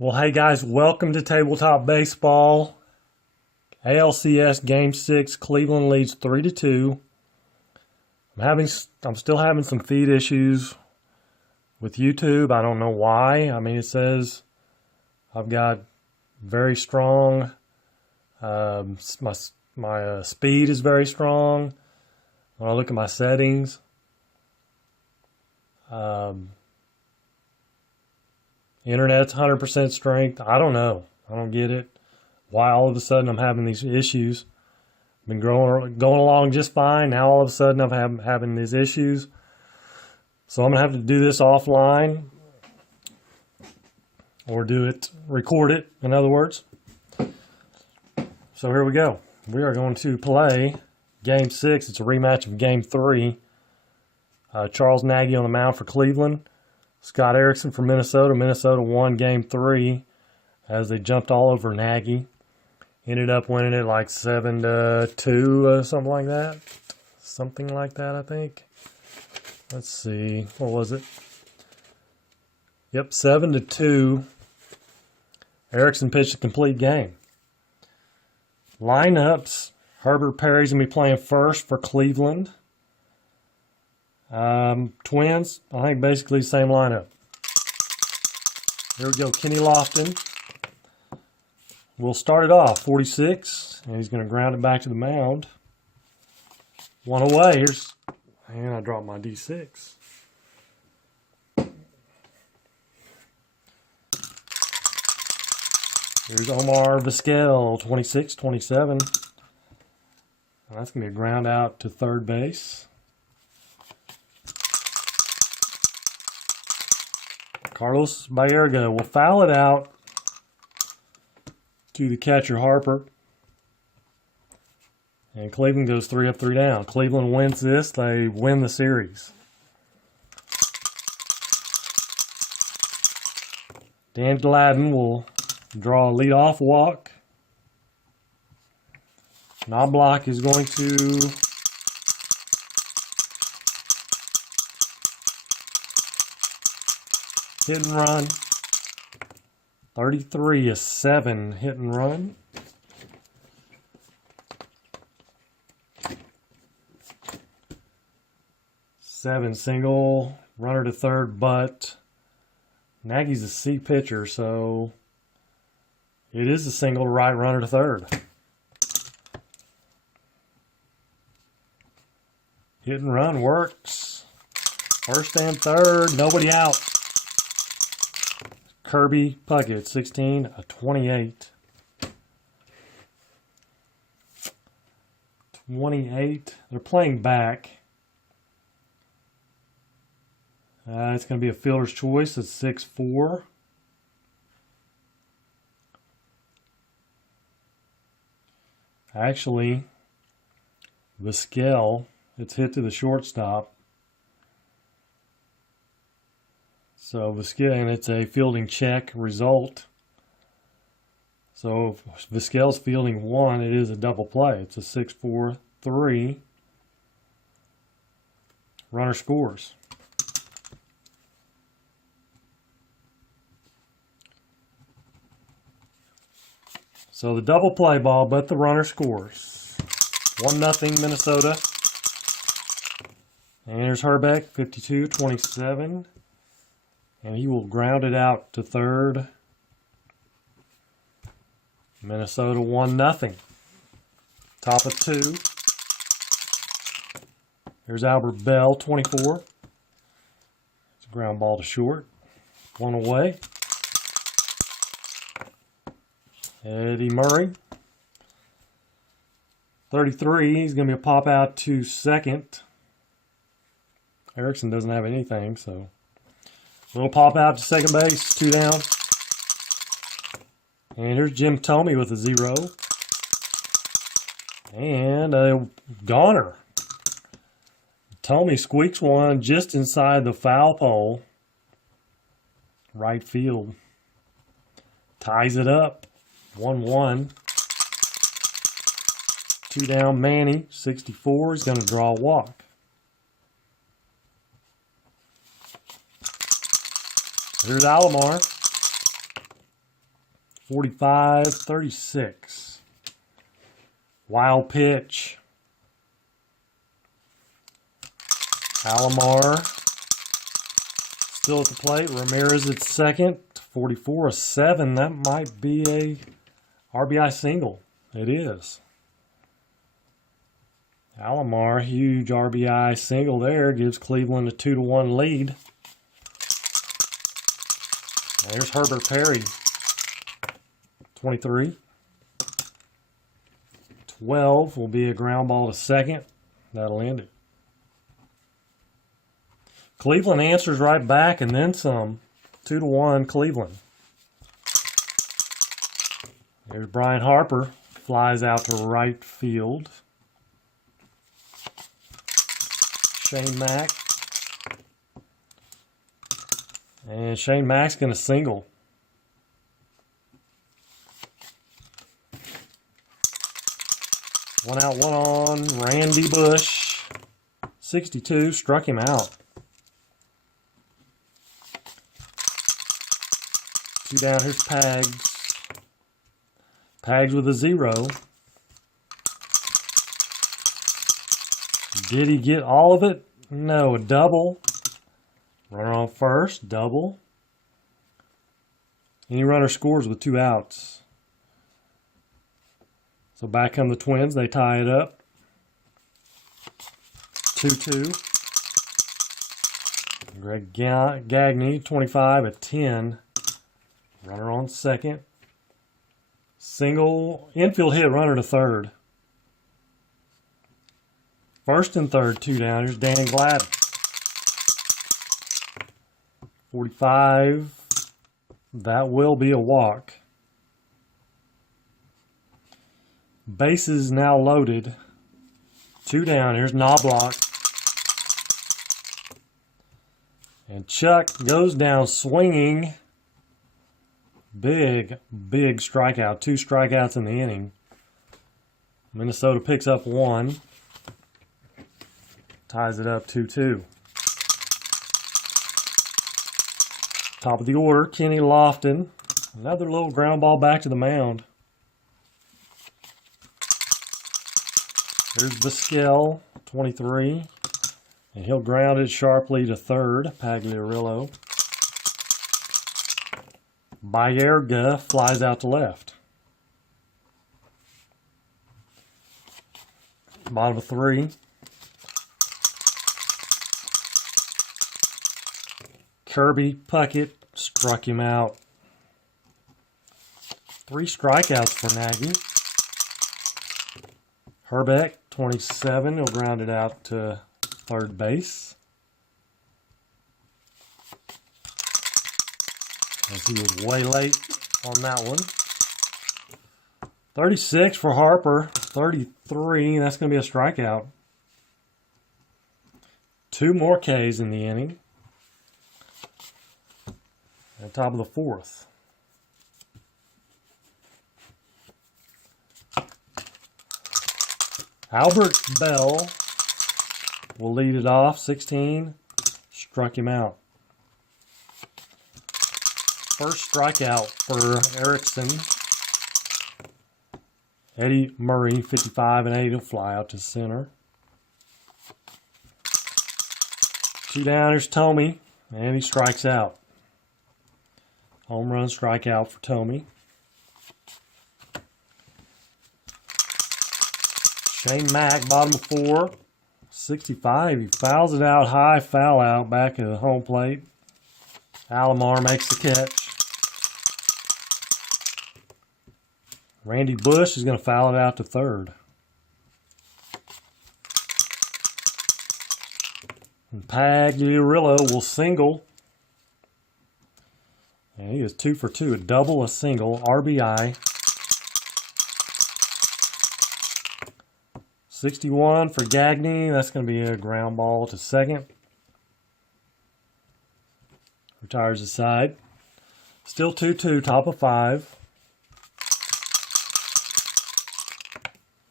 Well, hey guys, welcome to Tabletop Baseball. ALCS Game 6, Cleveland leads 3-2. I'm still having some feed issues with YouTube. I don't know why. I mean, it says I've got very strong, my speed is very strong. When I look at my settings, internet's 100% strength. I don't know. I don't get it. Why all of a sudden I'm having these issues. Been going along just fine. Now all of a sudden I'm having these issues. So I'm going to have to do this offline. Or record it, in other words. So here we go. We are going to play Game 6. It's a rematch of Game 3. Charles Nagy on the mound for Cleveland. Scott Erickson from Minnesota. Minnesota won Game 3 as they jumped all over Nagy. Ended up winning it like 7-2, something like that. Something like that, I think. Let's see. What was it? Yep, 7-2. Erickson pitched a complete game. Lineups. Herbert Perry's going to be playing first for Cleveland. Twins, I think basically the same lineup. Here we go, Kenny Lofton. We'll start it off, 46, and he's going to ground it back to the mound. One away, and I dropped my D6. Here's Omar Vizquel, 26, 27. That's going to be a ground out to third base. Carlos Baerga will foul it out to the catcher Harper. And Cleveland goes 3 up, 3 down. Cleveland wins this. They win the series. Dan Gladden will draw a leadoff walk. Knobloch is going to hit and run. 33 is 7 hit and run. Seven single, runner to third, but Nagy's a C pitcher, so it is a single to right, runner to third. Hit and run works. First and third, nobody out. Kirby Puckett, 16, a 28. 28. They're playing back. It's going to be a fielder's choice. It's 6-4. Actually, Vizquel, it's hit to the shortstop. So Vizquel, and it's a fielding check result. So if Vizquel's fielding 1, it is a double play. It's a 6-4-3. Runner scores. So the double play ball, but the runner scores. 1-0 Minnesota. And here's Herbeck, 52-27. And he will ground it out to third. Minnesota 1-0. Top of 2. Here's Albert Bell, 24. It's a ground ball to short. One away. Eddie Murray, 33. He's going to be a pop out to second. Erickson doesn't have anything, so little pop out to second base, 2 down. And here's Jim Thome with a 0. And a goner. Thome squeaks one just inside the foul pole. Right field. Ties it up. 1-1. 2 down Manny, 64. He's going to draw a walk. Here's Alomar. 45-36. Wild pitch. Alomar still at the plate. Ramirez at second. 44-7. That might be a RBI single. It is. Alomar, huge RBI single there, gives Cleveland a 2-1 lead. There's Herbert Perry. 23. 12 will be a ground ball to second. That'll end it. Cleveland answers right back and then some. 2-1 Cleveland. There's Brian Harper. Flies out to right field. Shane Mack. And Shane Mack's going to single. One out, one on. Randy Bush. 62. Struck him out. 2 down. Here's Pags. Pags with a 0. Did he get all of it? No, a double. Runner on first, double. Any runner scores with 2 outs. So back come the Twins. They tie it up. 2-2. Greg Gagne, 25-10. Runner on second. Single infield hit, runner to third. First and third, 2 down. Here's Dan Gladden. 45. That will be a walk. Bases now loaded. 2 down. Here's Knobloch. And Chuck goes down swinging. Big strikeout. 2 strikeouts in the inning. Minnesota picks up 1. Ties it up 2-2. Top of the order, Kenny Lofton. Another little ground ball back to the mound. Here's Vizquel, 23. And he'll ground it sharply to third, Pagliarillo. Baerga flies out to left. Bottom of 3. Kirby Puckett struck him out. 3 strikeouts for Nagy. Herbeck, 27. He'll ground it out to third base. As he was way late on that one. 36 for Harper. 33. That's going to be a strikeout. 2 more Ks in the inning. At the top of the 4th. Albert Bell will lead it off. 16. Struck him out. First strikeout for Erickson. Eddie Murray, 55-8. He'll fly out to center. 2 down. Here's Tomey. And he strikes out. Home run strikeout for Tomey. Shane Mack, bottom of 4. 65. He fouls it out high, foul out back at the home plate. Alomar makes the catch. Randy Bush is going to foul it out to third. And Pagliarillo will single. And he is 2 for 2, a double, a single, RBI. 61 for Gagne. That's going to be a ground ball to second. Retires his side. Still 2-2, top of 5.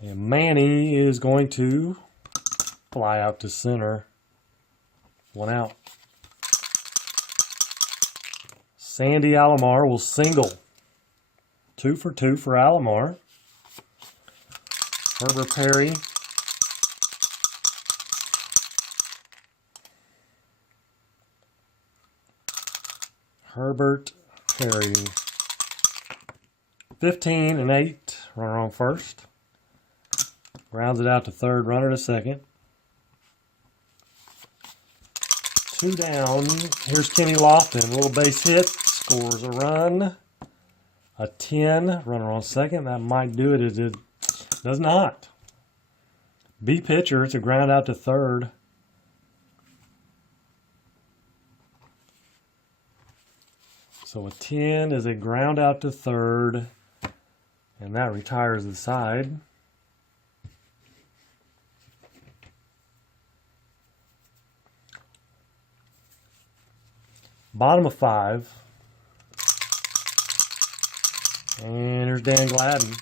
And Manny is going to fly out to center. 1 out. Sandy Alomar will single. 2 for 2 for Alomar. Herbert Perry. Herbert Perry. 15 and 8. Runner on first. Rounds it out to third. Runner to second. 2 down. Here's Kenny Lofton. A little base hit. Scores a run. A 10. Runner on second. That might do it. It does not. B pitcher. It's a ground out to third. So a 10 is a ground out to third. And that retires the side. Bottom of 5. And here's Dan Gladden.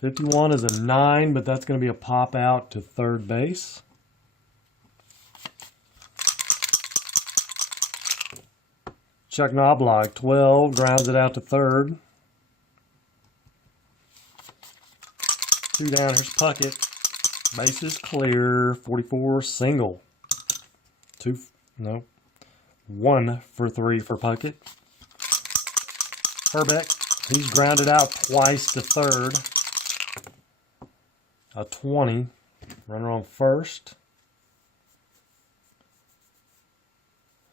51 is a 9, but that's going to be a pop out to third base. Chuck Knobloch, 12, grounds it out to third. 2 down, here's Puckett. Bases clear, 44, single. 1 for 3 for Puckett. Herbeck, he's grounded out twice to third. A 20, runner on first.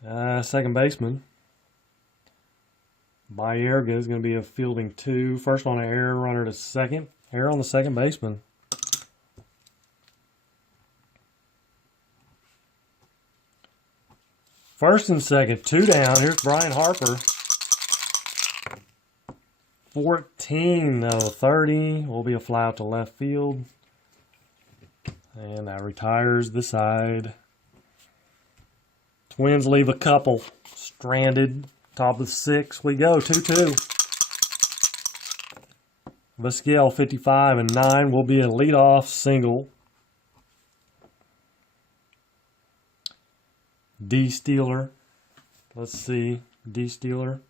Second baseman. Baerga is going to be a fielding 2. First on an error, runner to second. Error on the second baseman. First and second, 2 down. Here's Brian Harper. 14, no, 30. Will be a fly out to left field. And that retires the side. Twins leave a couple stranded. Top of 6 we go, 2-2. Vizquel, 55 and 9 will be a leadoff single. D. Steeler. Let's see. D. Steeler.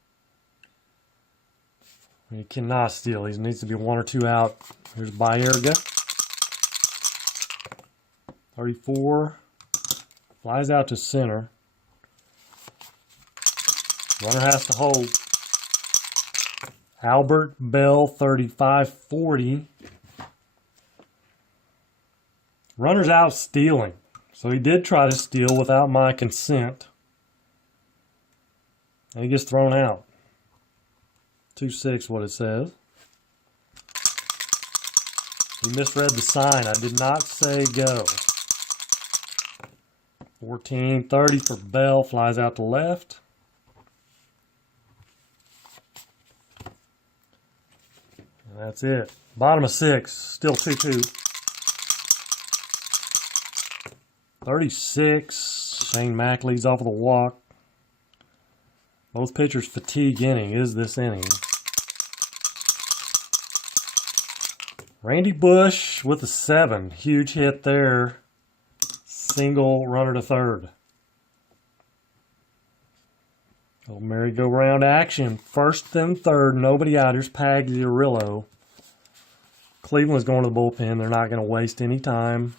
He cannot steal. He needs to be 1 or 2 out. Here's Baerga. 34. Flies out to center. Runner has to hold. Albert Bell, 35-40. Runner's out stealing. So he did try to steal without my consent. And he gets thrown out. 2-6, what it says. He misread the sign. I did not say go. 14-30 for Bell. Flies out to left. That's it. Bottom of 6. Still 2-2. 36. Shane Mack leads off of the walk. Both pitchers fatigue inning. Is this inning? Randy Bush with a 7. Huge hit there. Single, runner to third. Little merry-go-round action. First and third. Nobody out. Here's Pagliarillo. Cleveland's going to the bullpen. They're not going to waste any time.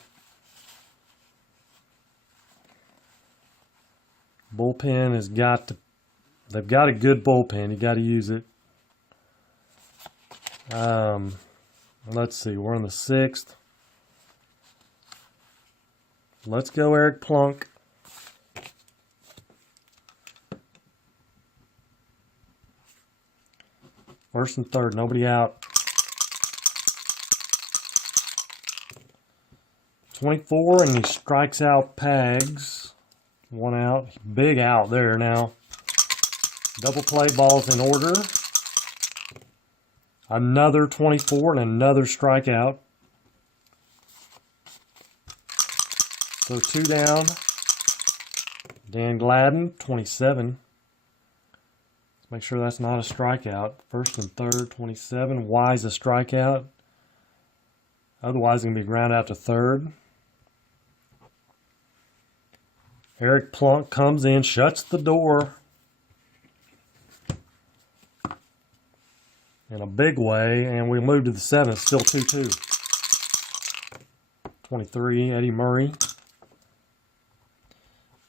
Bullpen has got to... They've got a good bullpen. You got to use it. Let's see. We're in the 6th. Let's go Eric Plunk. First and third. Nobody out. 24, and he strikes out Pags. 1 out. Big out there now. Double play balls in order. Another 24 and another strikeout. So 2 down. Dan Gladden, 27. Let's make sure that's not a strikeout. First and third, 27. Wise a strikeout. Otherwise, it's going to be ground out to third. Eric Plunk comes in, shuts the door. in a big way, and we move to the 7th, still 2-2. 23, Eddie Murray.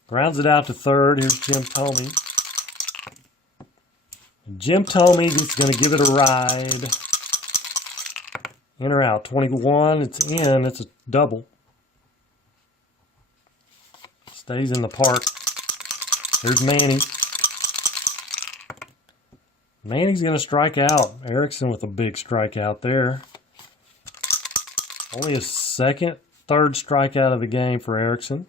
Grounds it out to 3rd. Here's Jim Thome. Jim Thome is going to give it a ride. In or out. 21, it's in. It's a double. Stays in the park. Here's Manny. Manny's going to strike out. Erickson with a big strikeout there. Only his third strikeout of the game for Erickson.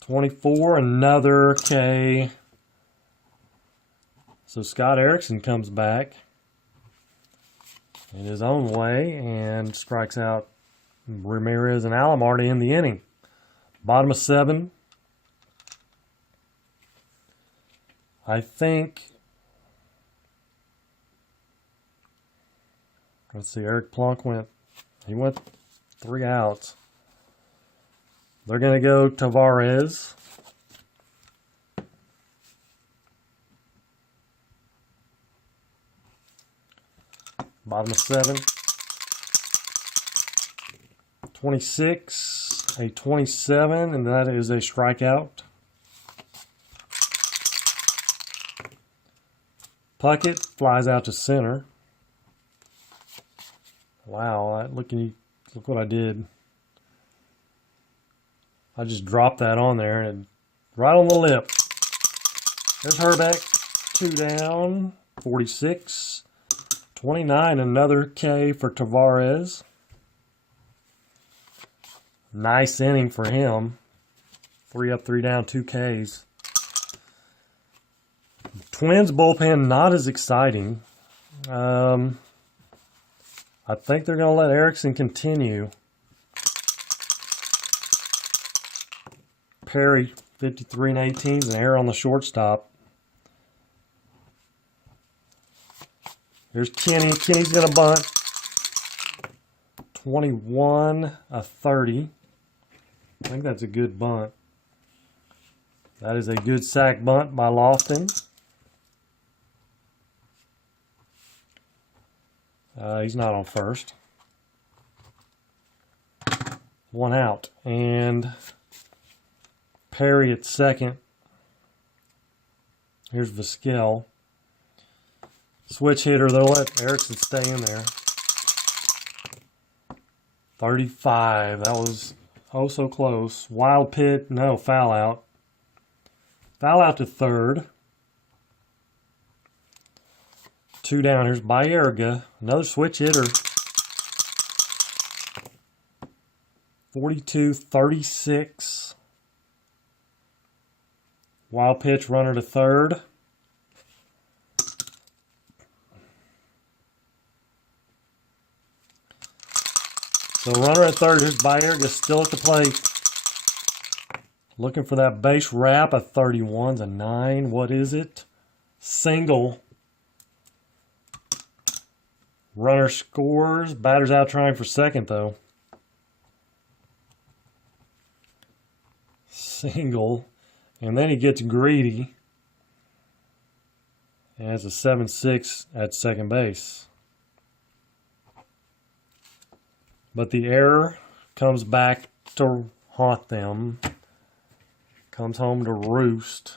24, another K. So Scott Erickson comes back in his own way and strikes out Ramirez and Alomar to end the inning. Bottom of 7. I think, let's see, Eric Plunk went 3 outs. They're going to go Tavares. Bottom of 7. 26, a 27, and that is a strikeout. Puckett flies out to center. Wow, look what I did. I just dropped that on there and right on the lip. There's Herbeck, 2 down, 46. 29, another K for Tavares. Nice inning for him. 3 up, 3 down, 2 Ks. Twins bullpen not as exciting. I think they're going to let Erickson continue. Perry, 53 and 18, an error on the shortstop. Here's Kenny. Kenny's going to bunt. 21, a 30. I think that's a good bunt. That is a good sack bunt by Lofton. He's not on first. 1 out. And Perry at second. Here's Vizquel. Switch hitter, they'll let Erickson stay in there. 35, that was oh so close. Wild pit, no, foul out. Foul out to 3rd. 2 down, here's Baerga, another switch hitter. 42, 36. Wild pitch, runner to 3rd. So runner at 3rd, here's Baerga still at the plate. Looking for that base wrap. A 31's a 9. What is it? Single. Runner scores. Batter's out trying for second, though. Single. And then he gets greedy. And has a 7-6 at second base. But the error comes back to haunt them. Comes home to roost.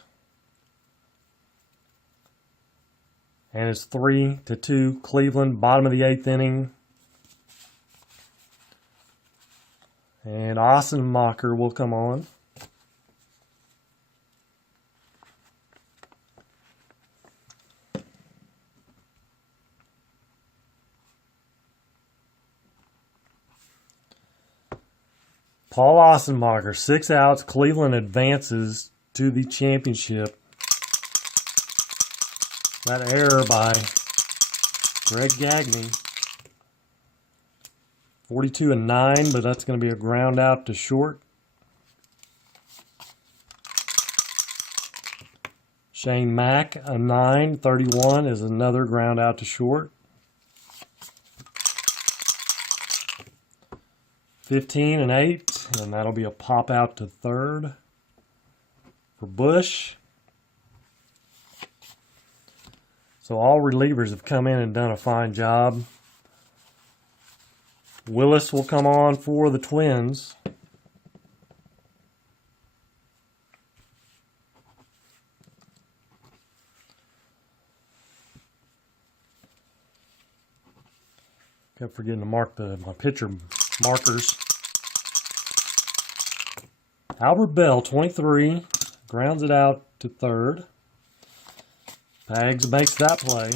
And it's 3-2 Cleveland, bottom of the 8th inning. And Ossenmacher will come on. Paul Ossenmacher, 6 outs. Cleveland advances to the championship. That error by Greg Gagne. 42 and 9, but that's going to be a ground out to short. Shane Mack, a 9. 31 is another ground out to short. 15 and 8, and that'll be a pop out to third for Bush. So all relievers have come in and done a fine job. Willis will come on for the Twins. Kept forgetting to mark my pitcher markers. Albert Bell, 23, grounds it out to third. Pags makes that play.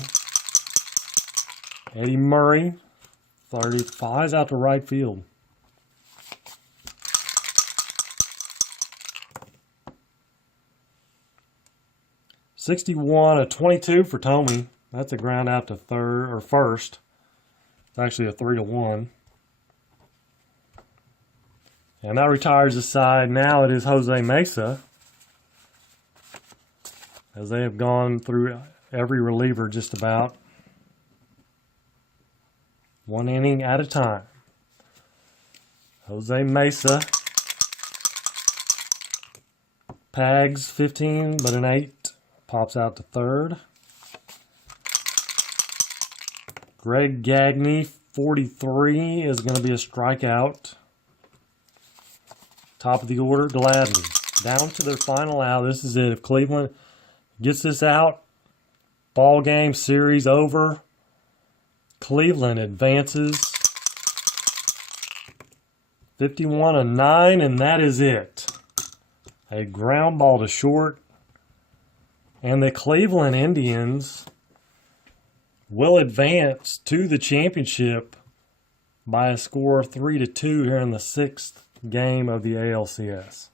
Eddie Murray, 30, flies out to right field. (61) a 22 for Tommy. That's a ground out to third or first. It's actually a 3-1. And that retires the side. Now it is Jose Mesa, as they have gone through every reliever just about. One inning at a time. Jose Mesa. Pags, 15, but an 8. Pops out to third. Greg Gagne, 43, is going to be a strikeout. Top of the order, Gladden. Down to their final out. This is it. If Cleveland gets this out, ball game, series over. Cleveland advances 51-9, and that is it. A ground ball to short. And the Cleveland Indians will advance to the championship by a score of 3-2 here in the 6th game of the ALCS.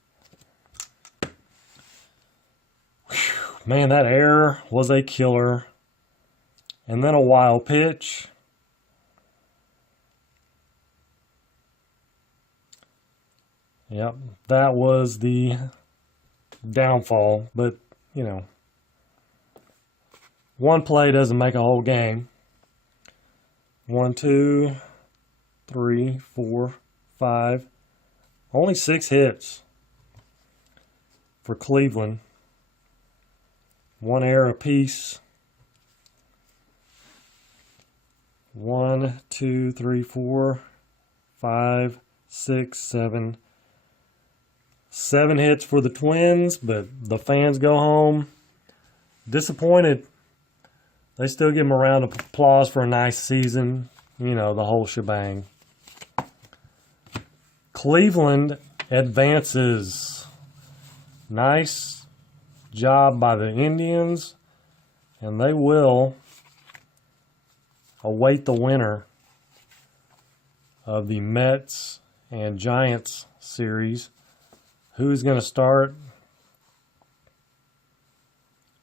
Whew, man, that error was a killer. And then a wild pitch. Yep, that was the downfall. But, you know, one play doesn't make a whole game. 1, 2, 3, 4, 5. Only 6 hits for Cleveland. One error apiece. 1, 2, 3, 4, 5, 6, 7. 7 hits for the Twins, but the fans go home disappointed. They still give them a round of applause for a nice season. You know, the whole shebang. Cleveland advances. Nice job by the Indians. And they will await the winner of the Mets and Giants series. Who's going to start?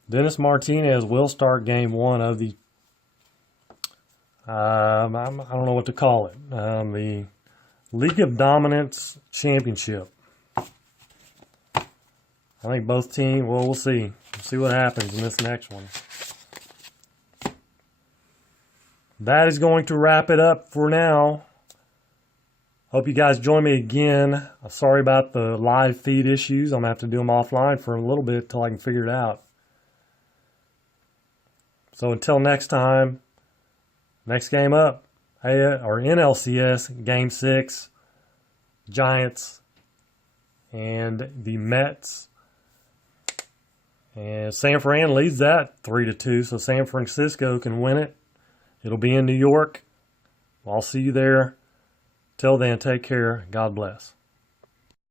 Dennis Martinez will start game 1 of the, I don't know what to call it, the League of Dominance Championship. I think both teams, well, we'll see. We'll see what happens in this next one. That is going to wrap it up for now. Hope you guys join me again. I'm sorry about the live feed issues. I'm going to have to do them offline for a little bit until I can figure it out. So until next time, next game up, or NLCS, Game 6, Giants and the Mets. And San Fran leads that 3-2, so San Francisco can win it. It'll be in New York. I'll see you there. Till then, take care. God bless.